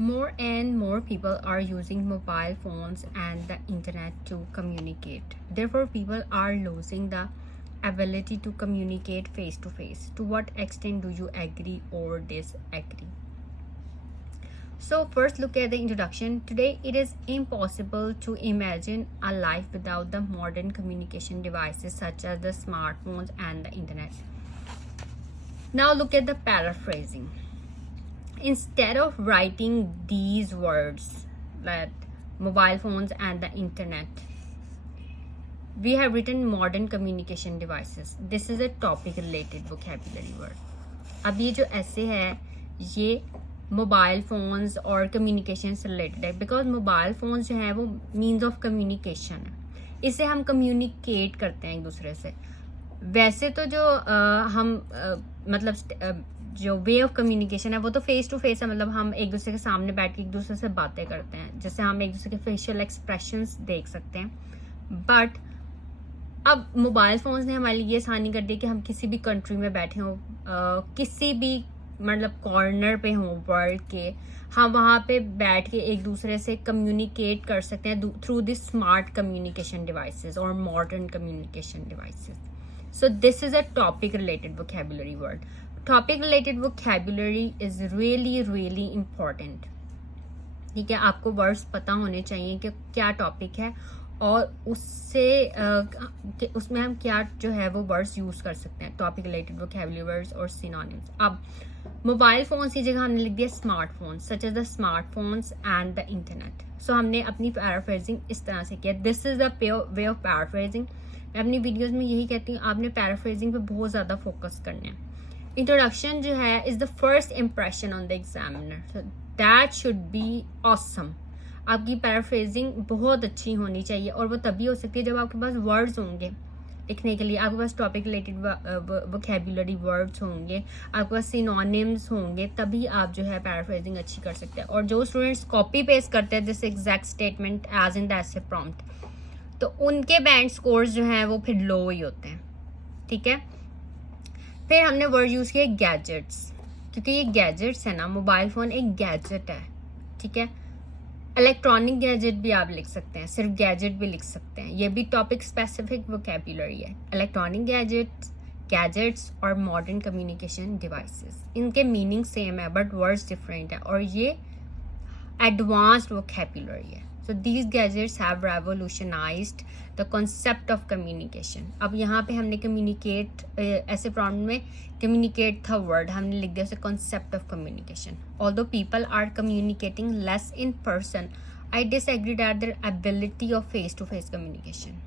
More and more people are using mobile phones and the internet to communicate. Therefore, people are losing the ability to communicate face to face. To what extent do you agree or disagree? So, first look at the introduction. Today, it is impossible to imagine a life without the modern communication devices such as the smartphones and the internet. Now, look at the paraphrasing. Instead of writing these words, that mobile phones and the internet, we have written modern communication devices. This is a topic related vocabulary word. अब ये जो ऐसे है ये mobile phones और communication से related है, because mobile phones जो है वो मीन्स ऑफ कम्युनिकेशन है. इससे हम कम्युनिकेट करते हैं एक दूसरे से. वैसे तो जो मतलब जो वे ऑफ कम्युनिकेशन है वो तो फेस टू फेस है, मतलब हम एक दूसरे के सामने बैठ के एक दूसरे से बातें करते हैं, जैसे हम एक दूसरे के फेशियल एक्सप्रेशंस देख सकते हैं. बट अब मोबाइल फोन्स ने हमारे लिए ये आसानी कर दी कि हम किसी भी कंट्री में बैठे हों, किसी भी मतलब कॉर्नर पे हों वर्ल्ड के, हम वहाँ पे बैठ के एक दूसरे से कम्युनिकेट कर सकते हैं through this smart communication devices और modern communication devices. So this is a topic related vocabulary word. Topic related vocabulary is really important. ठीक है, आपको वर्ड्स पता होने चाहिए कि क्या टॉपिक है और उससे उसमें हम क्या जो है वो वर्ड्स यूज कर सकते हैं. टॉपिक रिलेटेड vocabulary words और सिनोनिम्स. अब मोबाइल फोन्स की जगह हमने लिख दिया smartphones, such as the smartphones and the internet. So हमने अपनी पैराफ्रेजिंग इस तरह से किया. This is the way of paraphrasing. मैं अपनी वीडियोस में यही कहती हूँ, आपने पैराफ्रेजिंग पे बहुत ज़्यादा फोकस करना है. इंट्रोडक्शन जो है is the first impression on the examiner, so that should be awesome. आपकी पैराफ्रेजिंग बहुत अच्छी होनी चाहिए और वो तभी हो सकती है जब आपके पास वर्ड्स होंगे लिखने के लिए, आपके पास टॉपिक रिलेटेड वोकेबुलरी वर्ड्स होंगे, आपके पास सिनोनिम्स होंगे, तभी आप जो है पैराफ्रेजिंग अच्छी कर सकते हैं. और जो स्टूडेंट्स कॉपी पेस्ट करते हैं this exact statement as in the essay prompt, तो उनके बैंड स्कोर्स जो हैं वो फिर लो ही होते हैं. ठीक है, फिर हमने वर्ड यूज़ किया गैजेट्स, क्योंकि ये गैजेट्स है ना, मोबाइल फ़ोन एक गैजेट है. ठीक है, इलेक्ट्रॉनिक गैजेट भी आप लिख सकते हैं, सिर्फ गैजेट भी लिख सकते हैं. ये भी टॉपिक स्पेसिफिक वोकेबुलरी है. इलेक्ट्रॉनिक गैजेट्स और मॉडर्न कम्युनिकेशन डिवाइसेस, इनके मीनिंग सेम है बट वर्ड्स डिफरेंट है और ये एडवांस्ड वोकेबुलरी है. So these gadgets have revolutionized the concept of communication. अब यहाँ पे हमने communicate ऐसे प्रॉब्लम में communicate था वर्ड, हमने लिख दिया उसे concept of communication. Although people are communicating less in person, I disagree that their ability of face-to-face communication.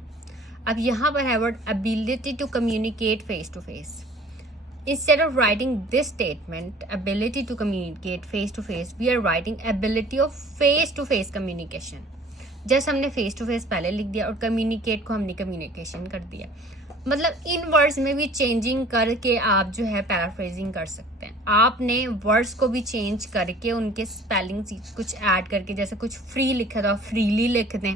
अब यहाँ पर है word ability to communicate face-to-face. Instead of writing this statement, ability to communicate face to face, we are writing ability of face to face communication. जैसे हमने face to face पहले लिख दिया और communicate को हमने communication कर दिया. मतलब इन वर्ड्स में भी चेंजिंग करके आप जो है पैराफ्रेजिंग कर सकते हैं. आपने वर्ड्स को भी चेंज करके उनके स्पेलिंग्स कुछ ऐड करके, जैसे कुछ फ्री लिखा था फ्रीली लिख दें,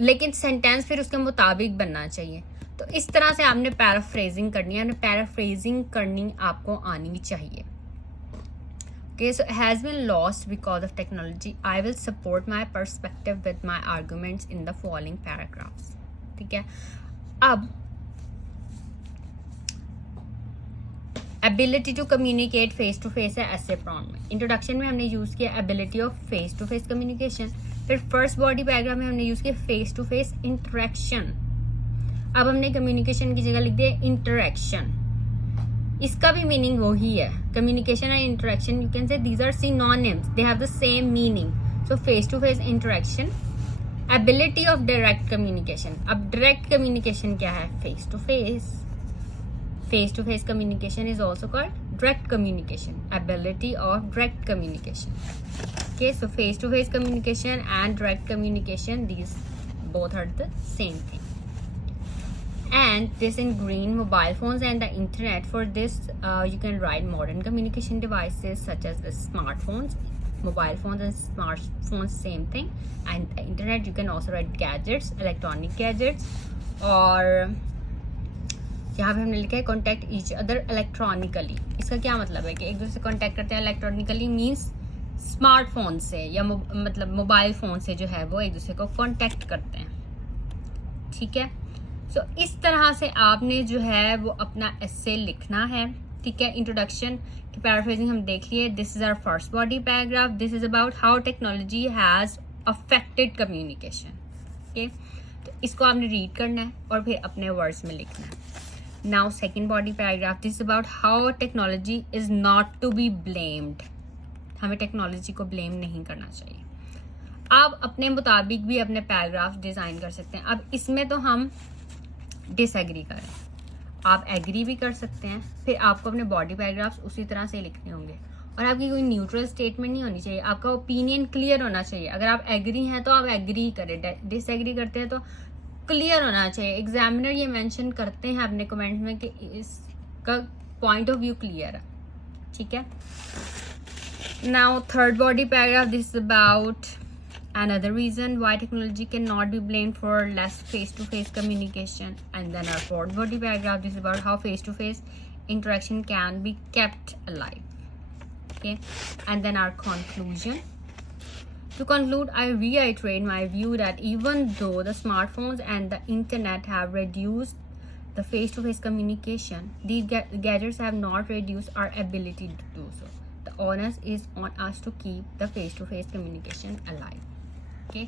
लेकिन सेंटेंस फिर उसके मुताबिक बनना चाहिए. तो इस तरह से आपने पैराफ्रेजिंग करनी है, पैराफ्रेजिंग करनी आपको आनी चाहिए. Okay, so it has been lost because of technology. I will support my perspective with my arguments in the following paragraphs. ठीक है, अब ability to communicate face to face है ऐसे प्रॉम्प्ट में. इंट्रोडक्शन में हमने यूज किया ability of face to face communication. फिर फर्स्ट बॉडी पैराग्राफ में हमने यूज किया face to face interaction. अब हमने कम्युनिकेशन की जगह लिख दिया इंटरेक्शन. इसका भी मीनिंग वही है. Communication and interaction, you can say these are synonyms, they have the same meaning. So face to face interaction. Ability of direct communication. अब डायरेक्ट कम्युनिकेशन क्या है? Face to face. Face to face communication is also called direct communication. Ability of direct communication. Okay, so face to face communication and direct communication, these both are the same thing. And this in green, mobile phones and the internet. For this you can write modern communication devices such as the smartphones. Mobile phones and smartphones same thing. And the internet you can also write gadgets, electronic gadgets. और यहाँ पे हमने लिखा है contact each other electronically. इसका क्या मतलब है कि एक दूसरे से कॉन्टैक्ट करते हैं इलेक्ट्रॉनिकली, मीन्स स्मार्टफोन से या मतलब मोबाइल फ़ोन से जो है वो एक दूसरे को कांटेक्ट करते हैं, ठीक है। सो इस तरह से आपने जो है वो अपना एसे लिखना है, ठीक है। इंट्रोडक्शन की पैराफ्रेजिंग हम देख लिए। This is our first body paragraph, this is about how technology has affected communication, okay. तो इसको आपने रीड करना है और फिर अपने वर्ड्स में लिखना है। Now second body paragraph, this is about how technology is not to be blamed. हमें टेक्नोलॉजी को ब्लेम नहीं करना चाहिए। आप अपने मुताबिक भी अपने पैराग्राफ डिज़ाइन कर सकते हैं। अब इसमें तो हम डिसएग्री करें, आप एग्री भी कर सकते हैं। फिर आपको अपने बॉडी पैराग्राफ्स उसी तरह से लिखने होंगे और आपकी कोई न्यूट्रल स्टेटमेंट नहीं होनी चाहिए। आपका ओपिनियन क्लियर होना चाहिए। अगर आप एग्री हैं तो आप एग्री करें, डिसएग्री करते हैं तो क्लियर होना चाहिए। एग्जामिनर ये मेंशन करते हैं अपने कमेंट में कि इसका पॉइंट ऑफ व्यू क्लियर है, ठीक है। Now third body paragraph, this is about another reason why technology cannot be blamed for less face-to-face communication. And then our fourth body paragraph, this is about how face-to-face interaction can be kept alive, okay. And then our conclusion. To conclude, I reiterate my view that even though the smartphones and the internet have reduced the face-to-face communication, these gadgets have not reduced our ability to do so. The onus is on us to keep the face-to-face communication alive. Okay,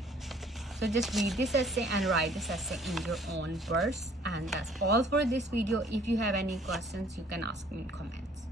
so just read this essay and write this essay in your own words, and that's all for this video. If you have any questions, you can ask me in comments.